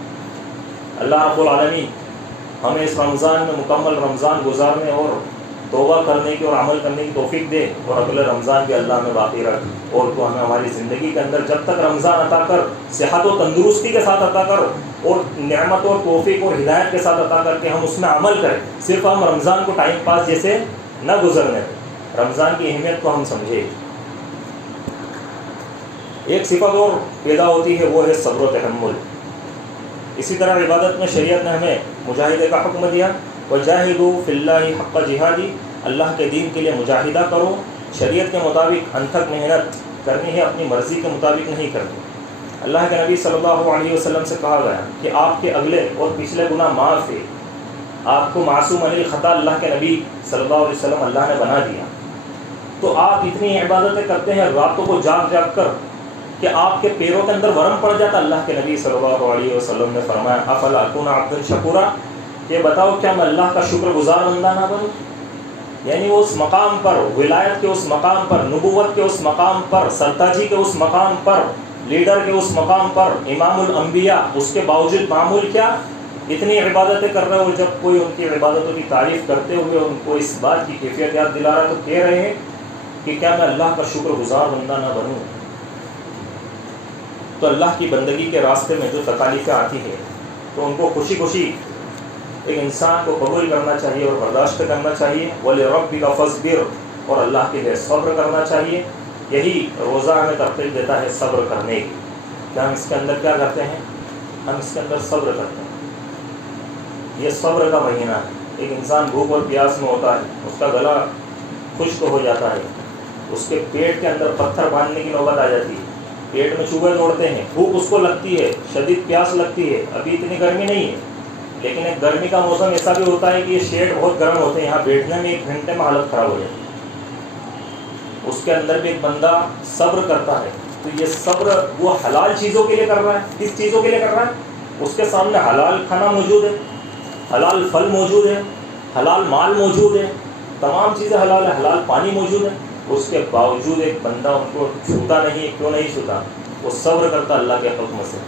اللہ رب العالمین ہمیں اس رمضان میں مکمل رمضان گزارنے اور توبہ کرنے کی اور عمل کرنے کی توفیق دے، اور اگلے رمضان بھی اللہ میں باقی رکھ. اور تو ہمیں ہماری زندگی کے اندر جب تک رمضان عطا کر، صحت و تندرستی کے ساتھ عطا کر، اور نعمت اور توفیق اور ہدایت کے ساتھ عطا کر کے ہم اس میں عمل کریں. صرف ہم رمضان کو ٹائم پاس جیسے نہ گزرنے دیں، رمضان کی اہمیت کو ہم سمجھیں. ایک صفت اور پیدا ہوتی ہے، وہ ہے صبر و تحمل. اسی طرح عبادت میں شریعت نے ہمیں مجاہدے کا حکم دیا. وجاہدوا فی اللہ حق جہادی، اللہ کے دین کے لیے مجاہدہ کرو. شریعت کے مطابق انتھک محنت کرنی ہے، اپنی مرضی کے مطابق نہیں کرنی. اللہ کے نبی صلی اللہ علیہ وسلم سے کہا گیا کہ آپ کے اگلے اور پچھلے گناہ معاف ہے. آپ کو معصوم عن الخطا اللہ کے نبی صلی اللہ علیہ وسلم اللہ نے بنا دیا. تو آپ اتنی عبادتیں کرتے ہیں راتوں کو جاگ جاگ کر کہ آپ کے پیروں کے اندر ورم پڑ جاتا. اللہ کے نبی صلی اللہ علیہ وسلم نے فرمایا افلا اکون عبدا شکورا، کہ بتاؤ کیا میں اللہ کا شکر گزار بندہ نہ بنوں؟ یعنی وہ اس مقام پر، ولایت کے اس مقام پر، نبوت کے اس مقام پر، سرتاجی کے اس مقام پر، لیڈر کے اس مقام پر، امام الانبیاء، اس کے باوجود معمول کیا اتنی عبادتیں کر رہے ہو. جب کوئی ان کی عبادتوں کی تعریف کرتے ہوئے ان کو اس بات کی کیفیت یاد دلا رہا تو کہہ رہے ہیں کہ کیا میں اللہ کا شکر گزار بندہ نہ بنوں؟ تو اللہ کی بندگی کے راستے میں جو تکالیفیں آتی ہیں تو ان کو خوشی خوشی ایک انسان کو قبول کرنا چاہیے اور برداشت کرنا چاہیے. وَلِرَبِّكَ فَاصْبِرْ، اور اللہ کے لیے صبر کرنا چاہیے. یہی روزہ ہمیں ترغیب دیتا ہے صبر کرنے کی. کہ ہم اس کے اندر کیا کرتے ہیں؟ ہم اس کے اندر صبر کرتے ہیں. یہ صبر کا مہینہ ہے. ایک انسان بھوک اور پیاس میں ہوتا ہے، اس کا گلا خشک ہو جاتا ہے، اس کے پیٹ کے اندر پتھر باندھنے کی نوبت آ جاتی ہے، پیٹ میں چوہے دوڑتے ہیں، بھوک اس کو لگتی ہے، شدید پیاس لگتی ہے. ابھی اتنی گرمی نہیں ہے، لیکن ایک گرمی کا موسم ایسا بھی ہوتا ہے کہ یہ شیڈ بہت گرم ہوتے ہیں، یہاں بیٹھنے میں 1 گھنٹے میں حالت خراب ہو جاتی ہے. اس کے اندر بھی ایک بندہ صبر کرتا ہے. تو یہ صبر وہ حلال چیزوں کے لیے کر رہا ہے. کس چیزوں کے لیے کر رہا ہے؟ اس کے سامنے حلال کھانا موجود ہے، حلال پھل موجود ہے، حلال مال موجود ہے، تمام چیزیں حلال ہے، حلال پانی موجود ہے. اس کے باوجود ایک بندہ ان کو چھوتا نہیں ہے. کیوں نہیں چھوتا؟ وہ صبر کرتا اللہ کے حکم سے.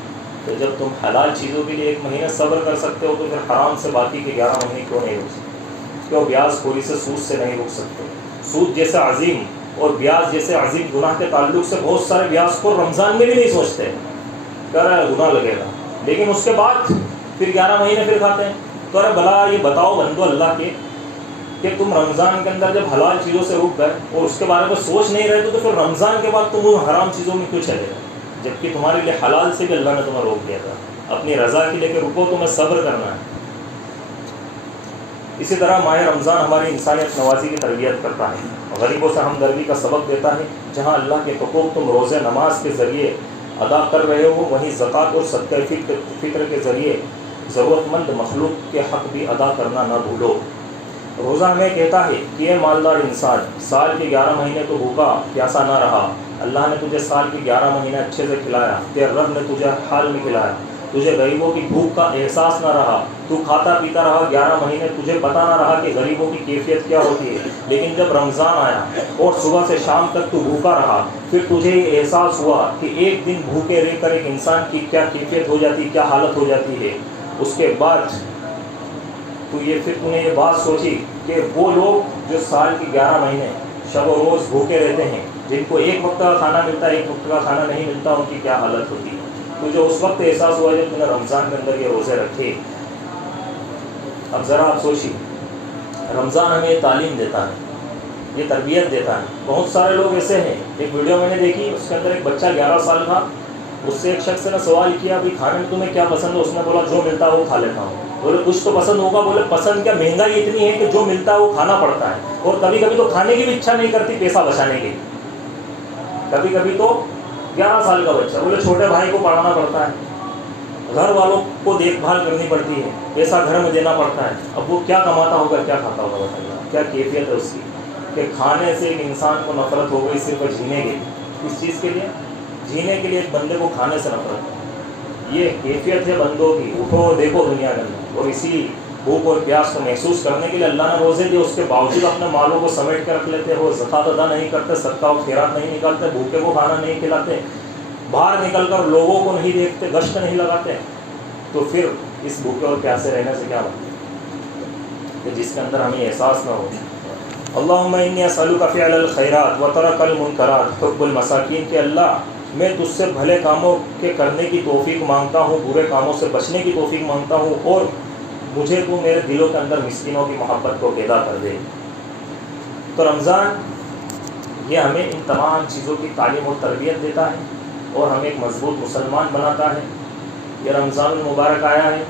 تو جب تم حلال چیزوں کے لیے 1 مہینہ صبر کر سکتے ہو تو پھر حرام سے باقی کے 11 مہینے کیوں نہیں رک سکتے؟ کیوں بیاض خوری سے، سود سے نہیں رک سکتے؟ سود جیسے عظیم اور بیاض جیسے عظیم گناہ کے تعلق سے بہت سارے بیاض کو رمضان میں بھی نہیں سوچتے، کہہ رہا ہے گناہ لگے گا، لیکن اس کے بعد پھر 11 مہینے پھر کھاتے ہیں. تو ارے بھلا یہ بتاؤ بندو اللہ کے کہ تم رمضان کے اندر جب حلال چیزوں سے رک گئے اور اس کے بارے میں سوچ نہیں رہے تو پھر رمضان کے بعد تم ان حرام چیزوں میں کیوں چلے گئے؟ جبکہ تمہارے لیے حلال سے بھی اللہ نے تمہیں روک دیا تھا. اپنی رضا کے لیے کہ رکو، تمہیں صبر کرنا ہے. اسی طرح ماہ رمضان ہماری انسانیت نوازی کی تربیت کرتا ہے، غریبوں سے ہمدردی کا سبق دیتا ہے. جہاں اللہ کے حقوق تم روزے نماز کے ذریعے ادا کر رہے ہو، وہیں زکوٰۃ اور صدقہ فطر کے ذریعے ضرورت مند مخلوق کے حق بھی ادا کرنا نہ بھولو. روزہ ہمیں کہتا ہے کہ یہ مالدار انسان، سال کے 11 مہینے تو بھوکا پیاسا نہ رہا. اللہ نے تجھے سال کے 11 مہینے اچھے سے کھلایا، تیرے رب نے تجھے حال میں کھلایا. تجھے غریبوں کی بھوک کا احساس نہ رہا، تو کھاتا پیتا رہا 11 مہینے، تجھے پتہ نہ رہا کہ غریبوں کی کیفیت کیا ہوتی ہے، لیکن جب رمضان آیا اور صبح سے شام تک تو بھوکا رہا، پھر تجھے یہ احساس ہوا کہ ایک دن بھوکے رہ کر ایک انسان کی کیا کیفیت ہو جاتی، کیا حالت ہو جاتی ہے، اس کے بعد پھر نے یہ بات سوچی کہ وہ لوگ جو سال کی 11 مہینے شب و روز بھوکے رہتے ہیں، جن کو ایک وقت کا کھانا ملتا ہے، ایک وقت کا کھانا نہیں ملتا، ان کی کیا حالت ہوتی ہے۔ تجھے اس وقت احساس ہوا جب تم نے رمضان کے اندر یہ روزے رکھے۔ اب ذرا آپ سوچیے، رمضان ہمیں یہ تعلیم دیتا ہے، یہ تربیت دیتا ہے۔ بہت سارے لوگ ایسے ہیں، ایک ویڈیو میں نے دیکھی، اس کے اندر ایک بچہ 11 سال کا، اس سے ایک شخص نے سوال کیا بھائی کھانے میں تمہیں کیا پسند ہے؟ اس نے بولا جو ملتا ہے وہ کھا لیتا ہوں۔ بولے کچھ تو پسند ہوگا؟ بولے پسند کیا، مہنگائی اتنی ہے کہ جو ملتا ہے وہ کھانا پڑتا ہے، اور کبھی کبھی تو کھانے کی بھی اچھا نہیں کرتی پیسہ بچانے کی۔ کبھی کبھی تو 11 سال کا بچہ، بولے چھوٹے بھائی کو پڑھانا پڑتا ہے، گھر والوں کو دیکھ بھال کرنی پڑتی ہے، پیسہ گھر میں دینا پڑتا ہے، اب وہ کیا کماتا ہوگا، کیا کھاتا ہوگا؟ بتائیے کیا کیفیت ہے اس کی، کہ کھانے سے ایک انسان کو نفرت ہو گئی صرف جینے کے لیے۔ کس چیز کے لیے؟ جینے کے لیے ایک بندے کو کھانے سے نفرت ہے۔ یہ کیفیت ہے بندوں کی، اٹھو اور دیکھو دنیا کے اندر، اور اسی بھوک اور پیاس کو محسوس کرنے کے لیے اللہ نے روزے دیے، اس کے باوجود اپنے مالوں کو سمیٹ کے رکھ لیتے، وہ زکوٰۃ ادا نہیں کرتے، صدقہ و خیرات نہیں نکالتے، بھوکے کو کھانا نہیں کھلاتے، باہر نکل کر لوگوں کو نہیں دیکھتے، گشت نہیں لگاتے، تو پھر اس بھوکے اور پیاسے رہنے سے کیا مطلب کہ جس کے اندر ہمیں احساس نہ ہو۔ اللہم انی اسألک فعل الخیرات وترک المنکرات حب المساکین، کہ اللہ میں تجھ سے بھلے کاموں کے کرنے کی توفیق مانگتا ہوں، برے کاموں سے بچنے کی توفیق مانگتا ہوں، اور مجھے تو میرے دلوں کے اندر مسکینوں کی محبت کو پیدا کر دے۔ تو رمضان یہ ہمیں ان تمام چیزوں کی تعلیم اور تربیت دیتا ہے، اور ہمیں ایک مضبوط مسلمان بناتا ہے۔ یہ رمضان المبارک آیا ہے،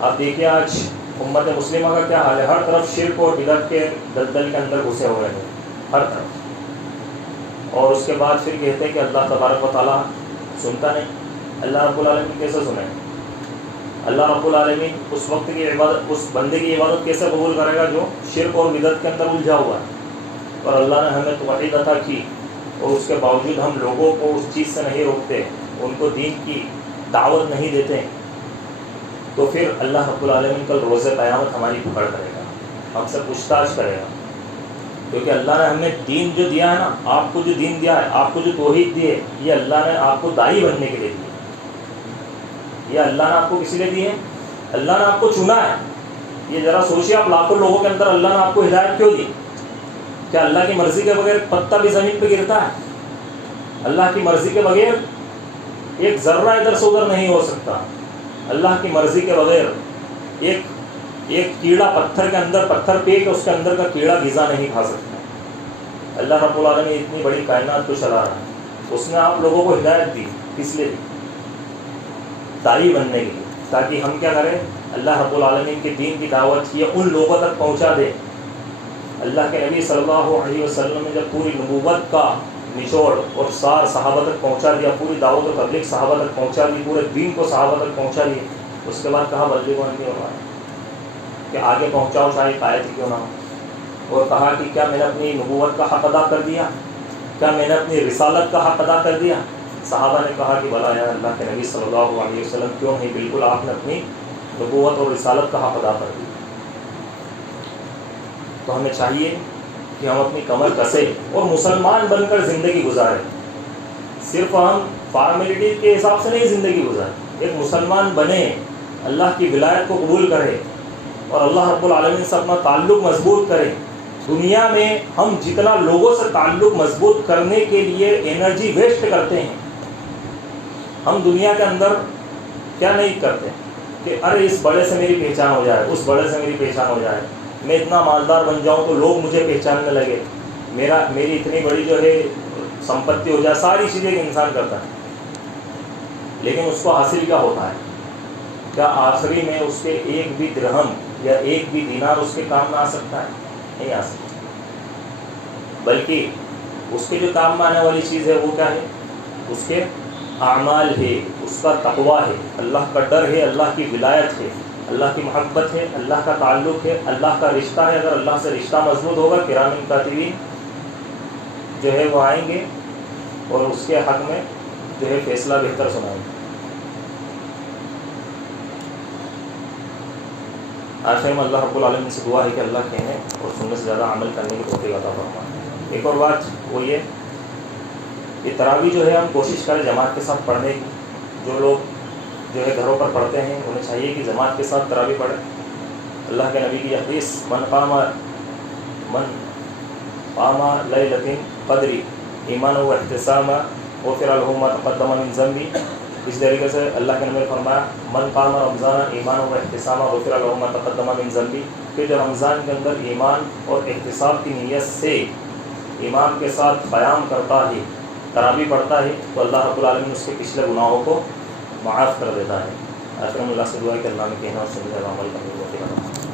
آپ دیکھیے آج امت مسلمہ کا کیا حال ہے، ہر طرف شرک اور بدعت کے دلدل کے اندر گھسے ہوئے ہیں، ہر طرف، اور اس کے بعد پھر کہتے ہیں کہ اللہ تبارک و تعالیٰ سنتا نہیں۔ اللہ رب العالمین کیسے سنیں؟ اللہ رب العالمین اس وقت کی عبادت، اس بندے کی عبادت کیسے قبول کرے گا جو شرک اور بدعت کے اندر الجھا ہوا ہے؟ اور اللہ نے ہمیں توحید عطا کی، اور اس کے باوجود ہم لوگوں کو اس چیز سے نہیں روکتے، ان کو دین کی دعوت نہیں دیتے، تو پھر اللہ رب العالمین کل روز قیامت ہماری پکڑ کرے گا، ہم سے پوچھ تاچھ کرے گا، کیونکہ اللہ نے ہمیں دین جو دیا ہے نا، آپ کو جو دین دیا ہے، آپ کو جو توحید دی ہے، یہ اللہ نے آپ کو داعی بننے کے لیے دی ہے۔ یہ اللہ نے آپ کو کس لیے دی ہے؟ اللہ نے آپ کو چنا ہے۔ یہ ذرا سوچیے، آپ لاکھوں لوگوں کے اندر اللہ نے آپ کو ہدایت کیوں دی؟ کیا اللہ کی مرضی کے بغیر پتا بھی زمین پہ گرتا ہے؟ اللہ کی مرضی کے بغیر ایک ذرہ ادھر سے ادھر نہیں ہو سکتا۔ اللہ کی مرضی کے بغیر ایک کیڑا پتھر کے اندر، پتھر پہ کہ اس کے اندر کا کیڑا غذا نہیں کھا سکتا۔ اللہ رب العالمین اتنی بڑی کائنات کو چلا رہا ہے، اس نے آپ لوگوں کو ہدایت دی، کس لیے دی؟ داعی بننے کے لیے، تاکہ ہم کیا کریں؟ اللہ رب العالمین کے دین کی دعوت یہ ان لوگوں تک پہنچا دے۔ اللہ کے نبی صلی اللہ علیہ وسلم نے جب پوری نبوت کا نچوڑ اور سار صحابہ تک پہنچا دیا، پوری دعوت و تبلیغ صحابہ تک پہنچا دی، پورے دین کو صحابہ تک پہنچا دی، اس کے بعد کہا بلغوا عنی ولو آیہ، کہ آگے پہنچاؤ چاہے ایک آیت کیوں نہ ہو، اور کہا کہ کیا میں نے اپنی نبوت کا حق ادا کر دیا؟ کیا میں نے اپنی رسالت کا حق ادا کر دیا؟ صحابہ نے کہا کہ بلا یا اللہ کے نبی صلی اللہ علیہ وسلم، کیوں نہیں، بالکل آپ نے اپنی نبوت اور رسالت کا حق ادا کر دیا۔ تو ہمیں چاہیے کہ ہم اپنی کمر کسیں اور مسلمان بن کر زندگی گزاریں، صرف ہم فارمیلٹی کے حساب سے نہیں زندگی گزاریں، ایک مسلمان بنے، اللہ کی ولایت کو قبول کرے، اور اللہ رب العالمین سے اپنا تعلق مضبوط کرے۔ دنیا میں ہم جتنا لوگوں سے تعلق مضبوط کرنے کے لیے انرجی ویسٹ کرتے ہیں، ہم دنیا کے اندر کیا نہیں کرتے کہ ارے اس بڑے سے میری پہچان ہو جائے، اس بڑے سے میری پہچان ہو جائے، میں اتنا مالدار بن جاؤں تو لوگ مجھے پہچاننے لگے، میری اتنی بڑی جو ہے سمپتی ہو جائے، ساری چیزیں ایک انسان کرتا ہے، لیکن اس کو حاصل کیا ہوتا ہے؟ کیا آخری میں اس کے ایک بھی درہم یا ایک بھی دینار اس کے کام میں آ سکتا ہے؟ نہیں آ سکتا، بلکہ اس کے جو کام میں آنے والی چیز ہے وہ کیا ہے؟ اس کے اعمال ہے، اس کا تقویٰ ہے، اللہ کا ڈر ہے، اللہ کی ولایت ہے، اللہ کی محبت ہے، اللہ کا تعلق ہے، اللہ کا رشتہ ہے۔ اگر اللہ سے رشتہ مضبوط ہوگا، کرام کاتبین جو ہے وہ آئیں گے اور اس کے حق میں جو ہے فیصلہ بہتر سنائیں گے۔ آخر میں اللہ رب العالمین سے دعا ہے کہ اللہ کہنے اور سننے سے زیادہ عمل کرنے کی توفیق عطا فرمائے۔ ایک اور بات وہ یہ کہ تراویح جو ہے ہم کوشش کریں جماعت کے ساتھ پڑھنے کی۔ جو لوگ جو ہے گھروں پر پڑھتے ہیں انہیں چاہیے کہ جماعت کے ساتھ تراویح پڑھیں۔ اللہ کے نبی کی حدیث من قام لیلۃ القدر ایمانا واحتسابا غفر له ما تقدم من ذنبه۔ اس طریقے سے اللہ کے نبی نے فرمایا من قام رمضان ایمانا واحتسابا غفر له ما تقدم من ذنبه، کہ جو رمضان کے اندر ایمان اور احتساب کی نیت سے ایمان کے ساتھ قیام کرتا ہے، تراویح پڑھتا ہے، تو اللہ رب العالمین اس کے پچھلے گناہوں کو معاف کر دیتا ہے۔ آخر میں اللہ سے دعا ہے کہ اللہ نے کہنا اور سننے کا عمل کرنے کو